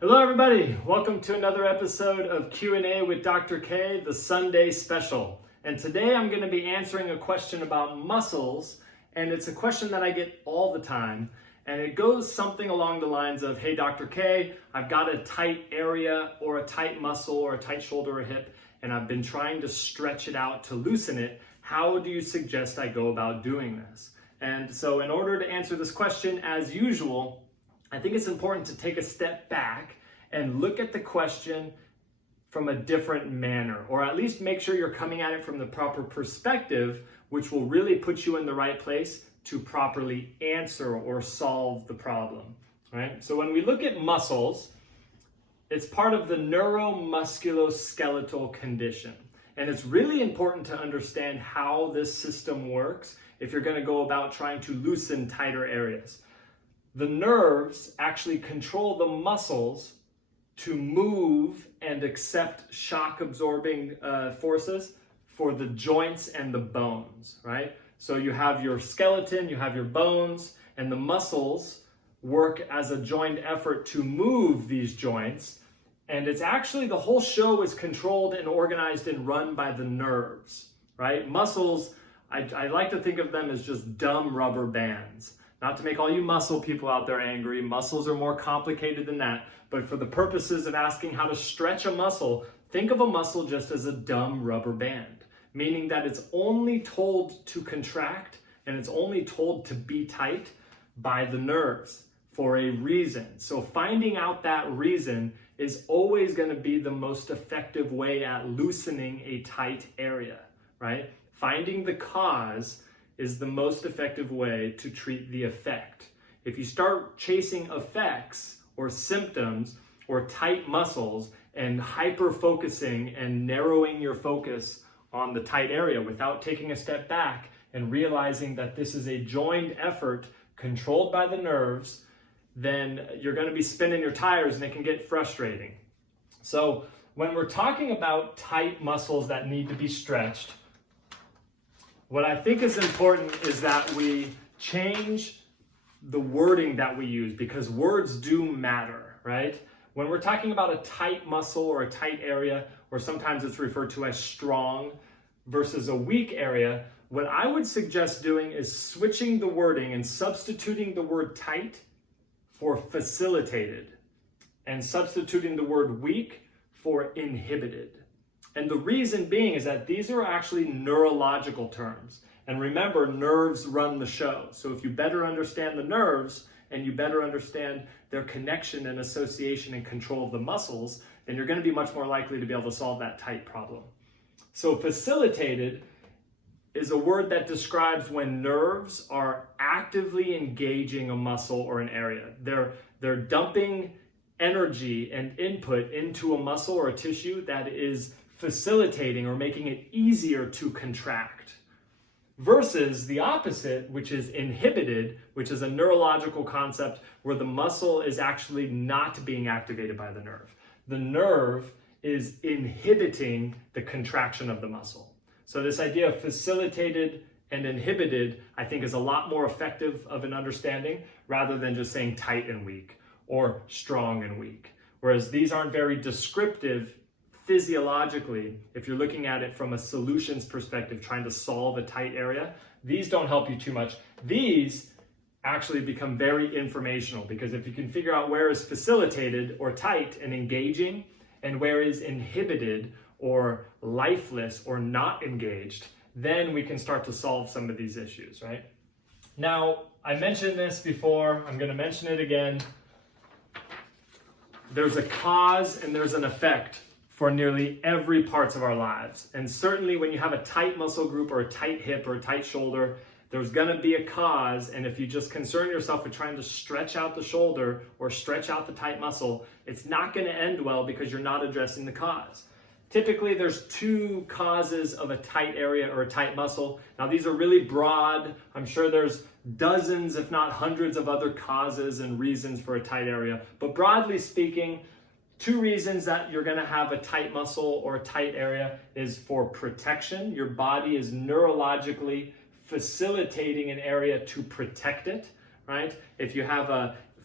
Hello everybody, welcome to another episode of Q&A with Dr. K, the Sunday special. And today I'm going to be answering a question about muscles, and it's a question that I get all the time. And it goes something along the lines of, hey Dr. K, I've got a tight area or a tight muscle or a tight shoulder or hip, and I've been trying to stretch it out to loosen it. How do you suggest I go about doing this? And so in order to answer this question, as usual, I think it's important to take a step back and look at the question from a different manner, or at least make sure you're coming at it from the proper perspective, which will really put you in the right place to properly answer or solve the problem, right? So when we look at muscles, it's part of the neuromusculoskeletal condition. And it's really important to understand how this system works if you're going to go about trying to loosen tighter areas. The nerves actually control the muscles to move and accept shock absorbing forces for the joints and the bones, right? So you have your skeleton, you have your bones, and the muscles work as a joint effort to move these joints. And it's actually, the whole show is controlled and organized and run by the nerves, right? Muscles, I like to think of them as just dumb rubber bands. Not to make all you muscle people out there angry, muscles are more complicated than that. But for the purposes of asking how to stretch a muscle, think of a muscle just as a dumb rubber band, meaning that it's only told to contract and it's only told to be tight by the nerves for a reason. So finding out that reason is always going to be the most effective way at loosening a tight area, right? Finding the cause is the most effective way to treat the effect. If you start chasing effects or symptoms or tight muscles and hyper-focusing and narrowing your focus on the tight area without taking a step back and realizing that this is a joined effort controlled by the nerves, then you're going to be spinning your tires and it can get frustrating. So when we're talking about tight muscles that need to be stretched, what I think is important is that we change the wording that we use, because words do matter, right? When we're talking about a tight muscle or a tight area, or sometimes it's referred to as strong versus a weak area, what I would suggest doing is switching the wording and substituting the word tight for facilitated and substituting the word weak for inhibited. And the reason being is that these are actually neurological terms. And remember, nerves run the show. So if you better understand the nerves and you better understand their connection and association and control of the muscles, then you're going to be much more likely to be able to solve that tight problem. So facilitated is a word that describes when nerves are actively engaging a muscle or an area. They're dumping energy and input into a muscle or a tissue that is facilitating or making it easier to contract, versus the opposite, which is inhibited, which is a neurological concept where the muscle is actually not being activated by the nerve. The nerve is inhibiting the contraction of the muscle. So this idea of facilitated and inhibited, I think, is a lot more effective of an understanding rather than just saying tight and weak or strong and weak. Whereas these aren't very descriptive physiologically. If you're looking at it from a solutions perspective, trying to solve a tight area, these don't help you too much. These actually become very informational, because if you can figure out where is facilitated or tight and engaging and where is inhibited or lifeless or not engaged, then we can start to solve some of these issues, right? Now, I mentioned this before, I'm going to mention it again. There's a cause and there's an effect for nearly every parts of our lives. And certainly when you have a tight muscle group or a tight hip or a tight shoulder, there's gonna be a cause. And if you just concern yourself with trying to stretch out the shoulder or stretch out the tight muscle, it's not gonna end well because you're not addressing the cause. Typically there's two causes of a tight area or a tight muscle. Now these are really broad. I'm sure there's dozens, if not hundreds of other causes and reasons for a tight area. But broadly speaking, two reasons that you're going to have a tight muscle or a tight area is for protection. Your body is neurologically facilitating an area to protect it, right? If you have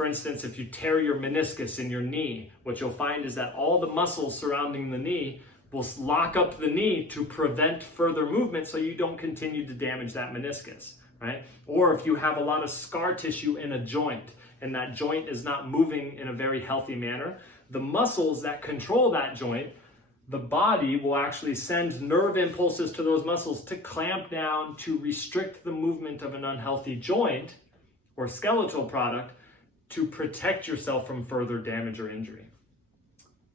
for instance, if you tear your meniscus in your knee, what you'll find is that all the muscles surrounding the knee will lock up the knee to prevent further movement so you don't continue to damage that meniscus, right? Or if you have a lot of scar tissue in a joint and that joint is not moving in a very healthy manner, the muscles that control that joint, the body will actually send nerve impulses to those muscles to clamp down, to restrict the movement of an unhealthy joint or skeletal product to protect yourself from further damage or injury.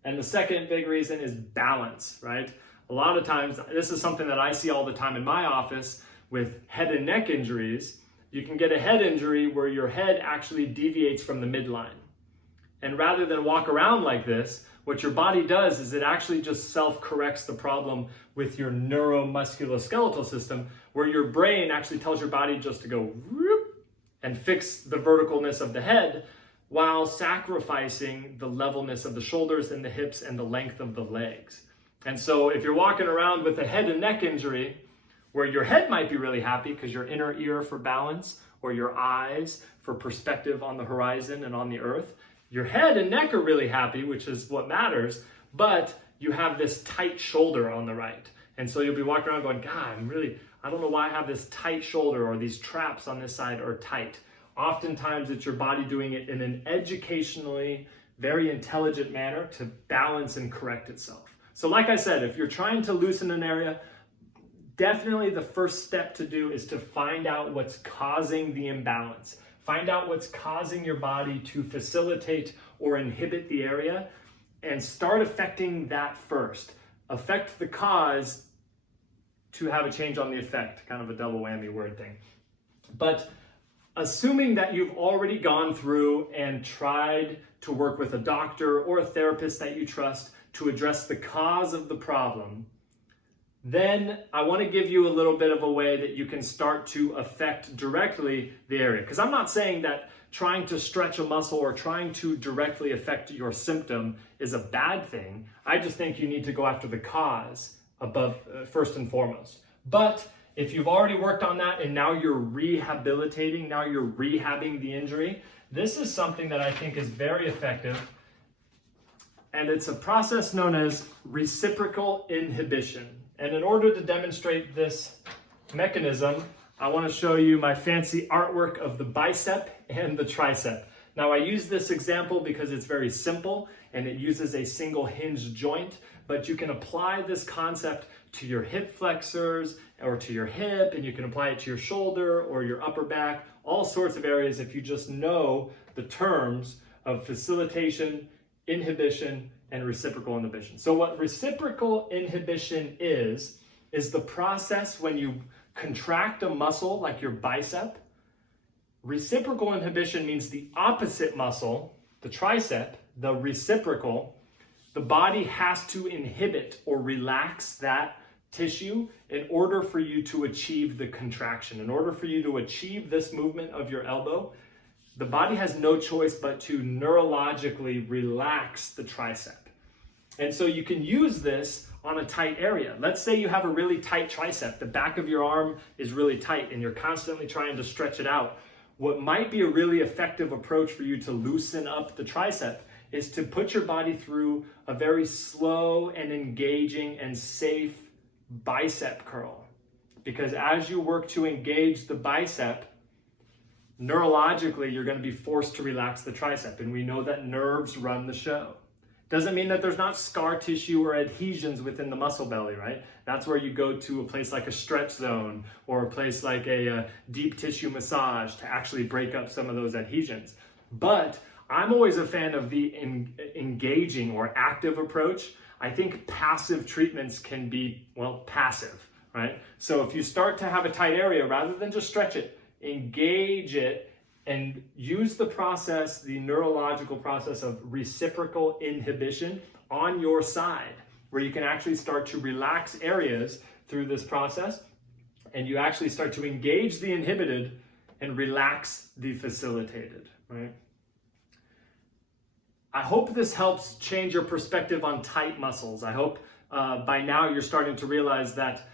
And the second big reason is balance, right? A lot of times, this is something that I see all the time in my office with head and neck injuries. You can get a head injury where your head actually deviates from the midline. And rather than walk around like this, what your body does is it actually just self-corrects the problem with your neuromusculoskeletal system, where your brain actually tells your body just to go whoop, and fix the verticalness of the head, while sacrificing the levelness of the shoulders and the hips and the length of the legs. And so if you're walking around with a head and neck injury, where your head might be really happy because your inner ear for balance, or your eyes for perspective on the horizon and on the earth, your head and neck are really happy, which is what matters, but you have this tight shoulder on the right. And so you'll be walking around going, God, I don't know why I have this tight shoulder, or these traps on this side are tight. Oftentimes it's your body doing it in an educationally very intelligent manner to balance and correct itself. So like I said, if you're trying to loosen an area, definitely the first step to do is to find out what's causing the imbalance. Find out what's causing your body to facilitate or inhibit the area, and start affecting that first. Affect the cause to have a change on the effect, kind of a double whammy word thing. But assuming that you've already gone through and tried to work with a doctor or a therapist that you trust to address the cause of the problem, then I want to give you a little bit of a way that you can start to affect directly the area. Because I'm not saying that trying to stretch a muscle or trying to directly affect your symptom is a bad thing. I just think you need to go after the cause above first and foremost. But if you've already worked on that and now you're rehabilitating, now you're rehabbing the injury, this is something that I think is very effective. And it's a process known as reciprocal inhibition. And in order to demonstrate this mechanism, I want to show you my fancy artwork of the bicep and the tricep. Now I use this example because it's very simple and it uses a single hinge joint, but you can apply this concept to your hip flexors or to your hip, and you can apply it to your shoulder or your upper back, all sorts of areas if you just know the terms of facilitation, inhibition, and reciprocal inhibition. So what reciprocal inhibition is the process when you contract a muscle like your bicep. Reciprocal inhibition means the opposite muscle, the tricep, the reciprocal, the body has to inhibit or relax that tissue in order for you to achieve the contraction. In order for you to achieve this movement of your elbow, the body has no choice but to neurologically relax the tricep. And so you can use this on a tight area. Let's say you have a really tight tricep. The back of your arm is really tight and you're constantly trying to stretch it out. What might be a really effective approach for you to loosen up the tricep is to put your body through a very slow and engaging and safe bicep curl. Because as you work to engage the bicep, neurologically, you're going to be forced to relax the tricep. And we know that nerves run the show. Doesn't mean that there's not scar tissue or adhesions within the muscle belly, right? That's where you go to a place like a stretch zone or a place like a deep tissue massage to actually break up some of those adhesions. But I'm always a fan of the engaging or active approach. I think passive treatments can be, well, passive, right? So if you start to have a tight area, rather than just stretch it, engage it and use the process, the neurological process of reciprocal inhibition on your side, where you can actually start to relax areas through this process, and you actually start to engage the inhibited and relax the facilitated, right? I hope this helps change your perspective on tight muscles. I hope by now you're starting to realize that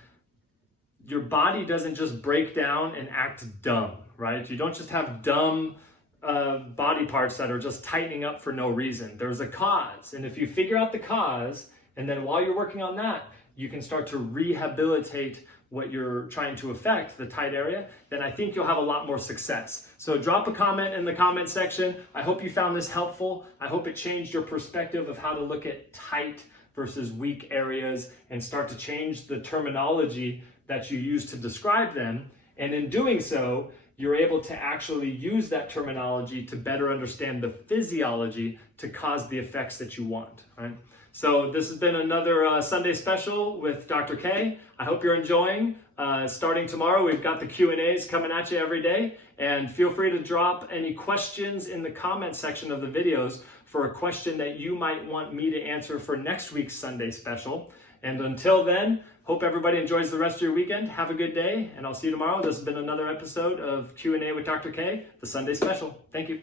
your body doesn't just break down and act dumb, right? You don't just have dumb body parts that are just tightening up for no reason. There's a cause. And if you figure out the cause, and then while you're working on that, you can start to rehabilitate what you're trying to affect, the tight area, then I think you'll have a lot more success. So drop a comment in the comment section. I hope you found this helpful. I hope it changed your perspective of how to look at tight versus weak areas and start to change the terminology that you use to describe them. And in doing so, you're able to actually use that terminology to better understand the physiology to cause the effects that you want, right? So this has been another Sunday special with Dr. K. I hope you're enjoying. Starting tomorrow, we've got the Q&As coming at you every day. And feel free to drop any questions in the comment section of the videos for a question that you might want me to answer for next week's Sunday special. And until then, hope everybody enjoys the rest of your weekend. Have a good day, and I'll see you tomorrow. This has been another episode of Q&A with Dr. K, the Sunday special. Thank you.